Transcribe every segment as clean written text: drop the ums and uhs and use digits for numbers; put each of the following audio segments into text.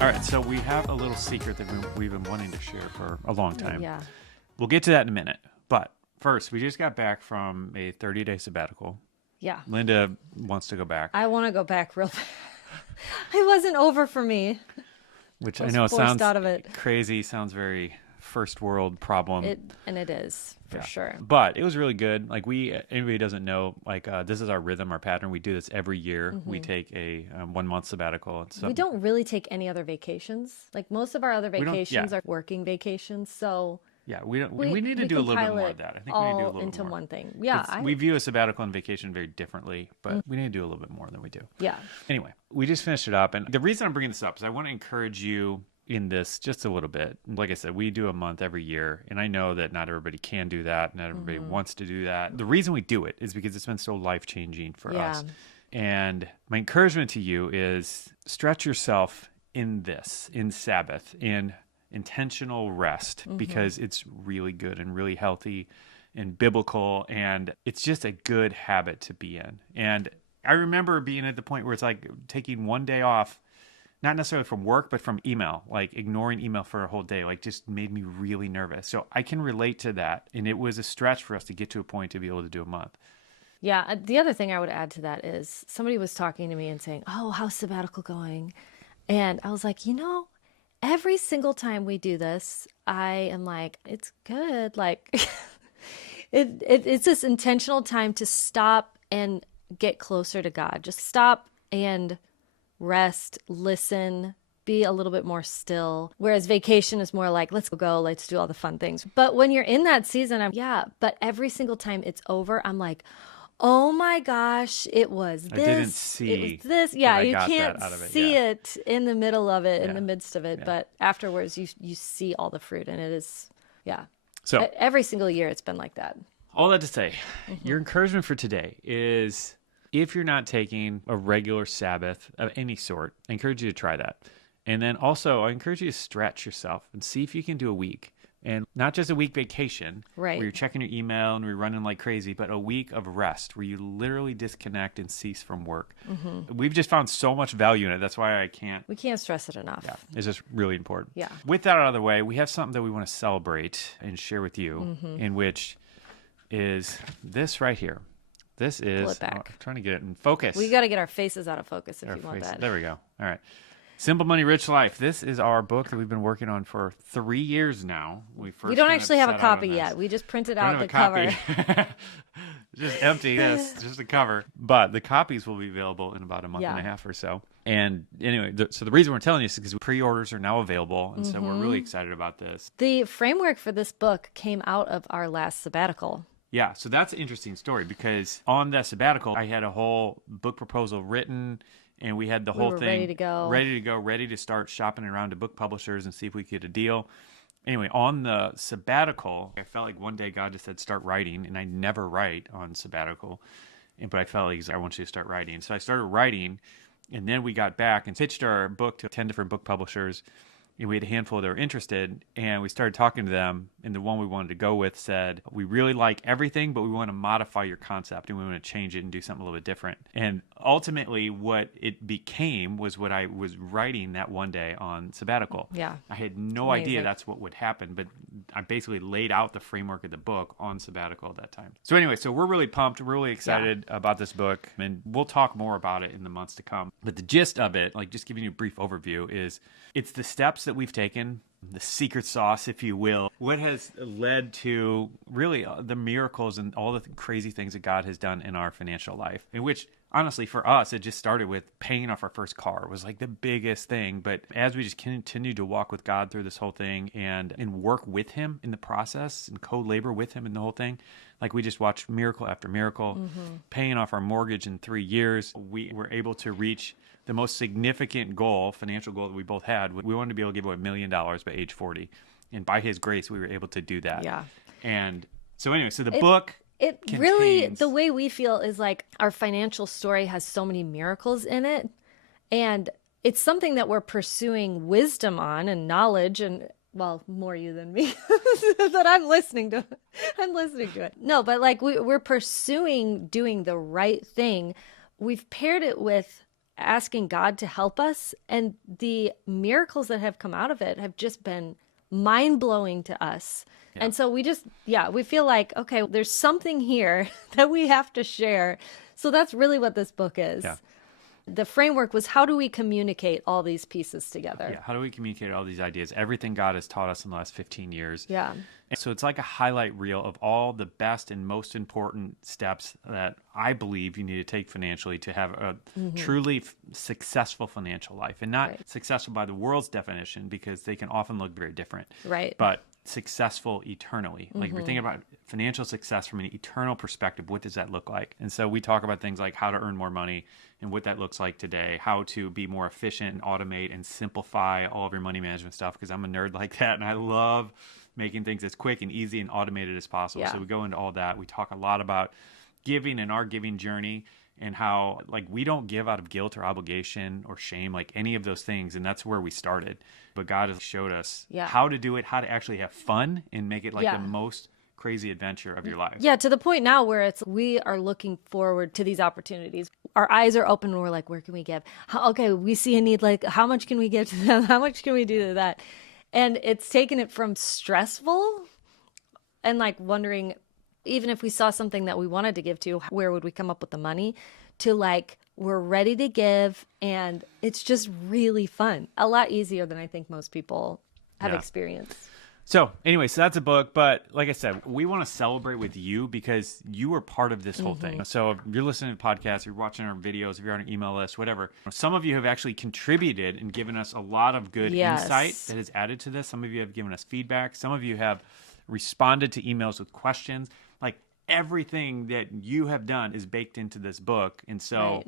All right, so we have a little secret that we've been wanting to share for a long time. Yeah. We'll get to that in a minute. But first, we just got back from a 30-day sabbatical. Yeah. Linda wants to go back. I want to go back real fast. It wasn't over for me. Which I I was know forced sounds out of it. crazy, sounds very first world problem. It is, for sure. But it was really good. Like anybody doesn't know, like this is our rhythm, our pattern. We do this every year. We take a 1 month sabbatical. We don't really take any other vacations. Like most of our other vacations are working vacations. So yeah, we need to do a little bit more of that. I think we need to do a little into more. one thing. Yeah, We view a sabbatical and vacation very differently, but we need to do a little bit more than we do. Yeah. Anyway, we just finished it up, and the reason I'm bringing this up is I want to encourage you in this just a little bit. Like I said, we do a month every year, and I know that not everybody can do that, not everybody wants to do that. The reason we do it is because it's been so life-changing for us. And my encouragement to you is stretch yourself in Sabbath, in intentional rest, because it's really good and really healthy and biblical, and it's just a good habit to be in. And I remember being at the point where it's like taking one day off, not necessarily from work, but from email, like ignoring email for a whole day, like just made me really nervous. So I can relate to that. And it was a stretch for us to get to a point to be able to do a month. Yeah. The other thing I would add to that is somebody was talking to me and saying, "Oh, how's sabbatical going?" And I was like, every single time we do this, I am like, it's good. Like it's this intentional time to stop and get closer to God. Just stop and rest, listen, be a little bit more still. Whereas vacation is more like, let's go, let's do all the fun things. But when you're in that season, but every single time it's over, I'm like, oh my gosh, it was this. I didn't see. It was this. Yeah, you can't see yeah. it in the middle of it, in the midst of it. But afterwards, you see all the fruit, and it is, So every single year, it's been like that. All that to say, your encouragement for today is, if you're not taking a regular Sabbath of any sort, I encourage you to try that. And then also, I encourage you to stretch yourself and see if you can do a week. And not just a week vacation, right, where you're checking your email and we're running like crazy, but a week of rest where you literally disconnect and cease from work. We've just found so much value in it. That's why we can't stress it enough. Yeah, it's just really important. Yeah. With that out of the way, we have something that we want to celebrate and share with you, in which is this right here. This is, pull it back. I'm trying to get it in focus. We got to get our faces out of focus if you want that. There we go. All right. Simple Money, Rich Life. This is our book that we've been working on for 3 years now. We don't actually have a copy yet. We just printed out the cover. Just empty. Yes, just a cover. But the copies will be available in about a month and a half or so. And anyway, so the reason we're telling you is because pre-orders are now available, and so we're really excited about this. The framework for this book came out of our last sabbatical. Yeah, so that's an interesting story, because on that sabbatical, I had a whole book proposal written, and we had the whole thing ready to go, ready to start shopping around to book publishers and see if we could get a deal. Anyway, on the sabbatical, I felt like one day God just said, start writing, and I never write on sabbatical, but I felt like I want you to start writing. So I started writing, and then we got back and pitched our book to 10 different book publishers. And we had a handful that were interested, and we started talking to them, and the one we wanted to go with said, we really like everything, but we want to modify your concept, and we want to change it and do something a little bit different. And ultimately, what it became was what I was writing that one day on sabbatical. Yeah. I had no idea that's what would happen, but I basically laid out the framework of the book on sabbatical at that time. So anyway, so we're really pumped. We're really excited about this book, and we'll talk more about it in the months to come. But the gist of it, like just giving you a brief overview, is it's the steps that we've taken, the secret sauce, if you will, what has led to really the miracles and all the crazy things that God has done in our financial life, in which honestly for us, it just started with paying off our first car. It was like the biggest thing. But as we just continued to walk with God through this whole thing and work with him in the process and co-labor with him in the whole thing, like we just watched miracle after miracle, paying off our mortgage in 3 years. We were able to reach the most significant goal, financial goal that we both had. We wanted to be able to give away $1 million by age 40. And by his grace, we were able to do that. Yeah. And so anyway, so the book... It really, the way we feel is like our financial story has so many miracles in it. And it's something that we're pursuing wisdom on and knowledge and, well, more you than me, that I'm listening to it. No, but like we're pursuing doing the right thing. We've paired it with asking God to help us. And the miracles that have come out of it have just been mind-blowing to us. Yeah. And so we feel like, okay, there's something here that we have to share. So that's really what this book is. Yeah. The framework was, how do we communicate all these pieces together? Yeah. How do we communicate all these ideas? Everything God has taught us in the last 15 years. Yeah. And so it's like a highlight reel of all the best and most important steps that I believe you need to take financially to have a truly successful financial life. And not successful by the world's definition, because they can often look very different. Right. But successful eternally. Like if you're thinking about financial success from an eternal perspective, what does that look like? And so we talk about things like how to earn more money and what that looks like today, how to be more efficient and automate and simplify all of your money management stuff, because I'm a nerd like that and I love making things as quick and easy and automated as possible. Yeah. So we go into all that. We talk a lot about giving and our giving journey, and how like we don't give out of guilt or obligation or shame, like any of those things. And that's where we started. But God has showed us how to do it, how to actually have fun and make it like the most crazy adventure of your life. Yeah, to the point now where we are looking forward to these opportunities. Our eyes are open and we're like, where can we give? Okay, we see a need, like how much can we give to them? How much can we do to that? And it's taken it from stressful and like wondering, even if we saw something that we wanted to give to, where would we come up with the money, to like, we're ready to give. And it's just really fun. A lot easier than I think most people have experienced. So anyway, so that's a book. But like I said, we want to celebrate with you because you were part of this whole thing. So if you're listening to podcasts, if you're watching our videos, if you're on an email list, whatever, some of you have actually contributed and given us a lot of good insight that has added to this. Some of you have given us feedback. Some of you have responded to emails with questions. Like everything that you have done is baked into this book. And so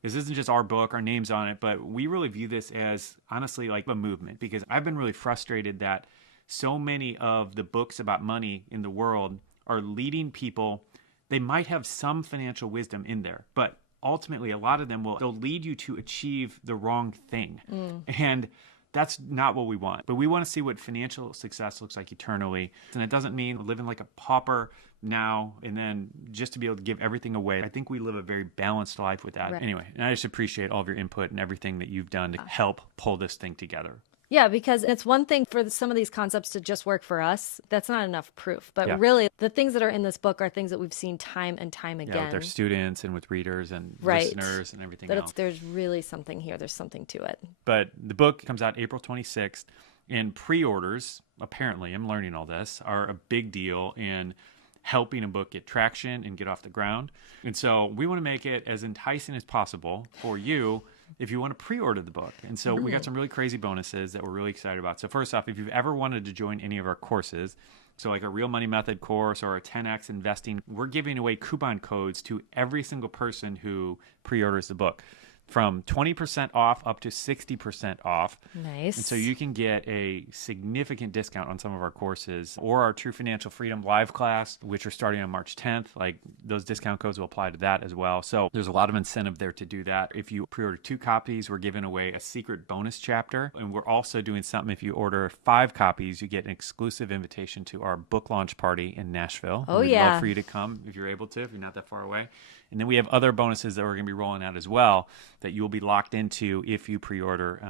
this isn't just our book, our name's on it, but we really view this as honestly like a movement, because I've been really frustrated that so many of the books about money in the world are leading people. They might have some financial wisdom in there, but ultimately a lot of them they'll lead you to achieve the wrong thing. And that's not what we want. But we want to see what financial success looks like eternally. And it doesn't mean living like a pauper now and then just to be able to give everything away. I think we live a very balanced life with that. Anyway, and I just appreciate all of your input and everything that you've done to help pull this thing together. Yeah, because it's one thing for some of these concepts to just work for us. That's not enough proof. But really, the things that are in this book are things that we've seen time and time again. Yeah, with our students and with readers and listeners and everything else. There's really something here. There's something to it. But the book comes out April 26th. And pre-orders, apparently, I'm learning all this, are a big deal in helping a book get traction and get off the ground. And so we want to make it as enticing as possible for you if you want to pre-order the book. And so we got some really crazy bonuses that we're really excited about. So first off, if you've ever wanted to join any of our courses, so like a Real Money Method course or a 10X investing, we're giving away coupon codes to every single person who pre-orders the book, from 20% off up to 60% off. Nice. And so you can get a significant discount on some of our courses, or our True Financial Freedom live class, which are starting on March 10th. Like those discount codes will apply to that as well. So there's a lot of incentive there to do that. If you pre-order 2 copies, we're giving away a secret bonus chapter. And we're also doing something, if you order 5 copies, you get an exclusive invitation to our book launch party in Nashville. Oh, We'd love for you to come if you're able to, if you're not that far away. And then we have other bonuses that we're going to be rolling out as well that you'll be locked into if you pre-order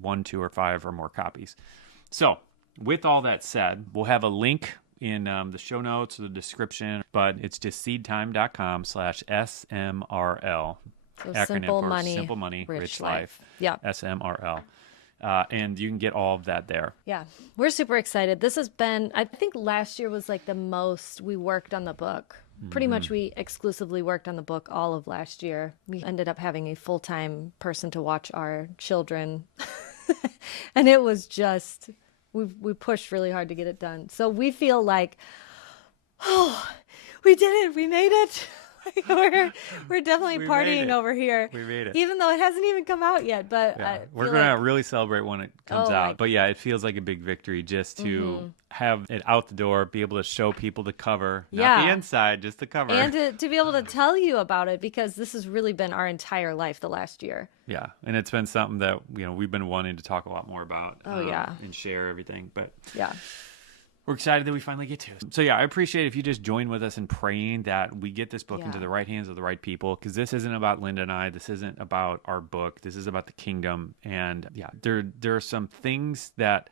1, 2, or 5 or more copies. So with all that said, we'll have a link in the show notes or the description, but it's just seedtime.com/SMRL. So acronym simple for money, Simple Money, Rich Life. Yeah. SMRL. And you can get all of that there. Yeah. We're super excited. This has been, I think last year was like the most we worked on the book. Pretty much we exclusively worked on the book all of last year. We ended up having a full-time person to watch our children. And it was just, we pushed really hard to get it done. So we feel like, oh, we did it. We made it. We're definitely partying over here. We made it. Even though it hasn't even come out yet. But we're going to really celebrate when it comes out. But yeah, it feels like a big victory just to have it out the door, be able to show people the cover, not the inside, just the cover. And to be able to tell you about it, because this has really been our entire life the last year. Yeah, and it's been something that we've been wanting to talk a lot more about. And share everything. But we're excited that we finally get to. So yeah, I appreciate if you just join with us in praying that we get this book into the right hands of the right people, because this isn't about Linda and I. This isn't about our book. This is about the kingdom. And yeah, there are some things that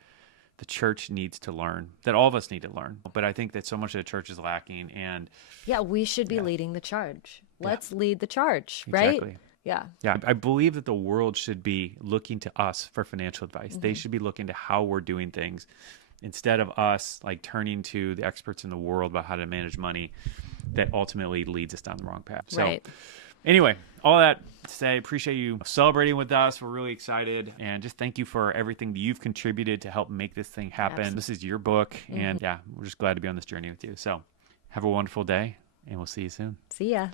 the church needs to learn, that all of us need to learn. But I think that so much of the church is lacking. And yeah, we should be leading the charge. Let's lead the charge, right? Exactly. Yeah. Yeah, I believe that the world should be looking to us for financial advice. They should be looking to how we're doing things instead of us like turning to the experts in the world about how to manage money that ultimately leads us down the wrong path. So anyway, all that to say, appreciate you celebrating with us. We're really excited. And just thank you for everything that you've contributed to help make this thing happen. Absolutely. This is your book. And yeah, we're just glad to be on this journey with you. So have a wonderful day, and we'll see you soon. See ya.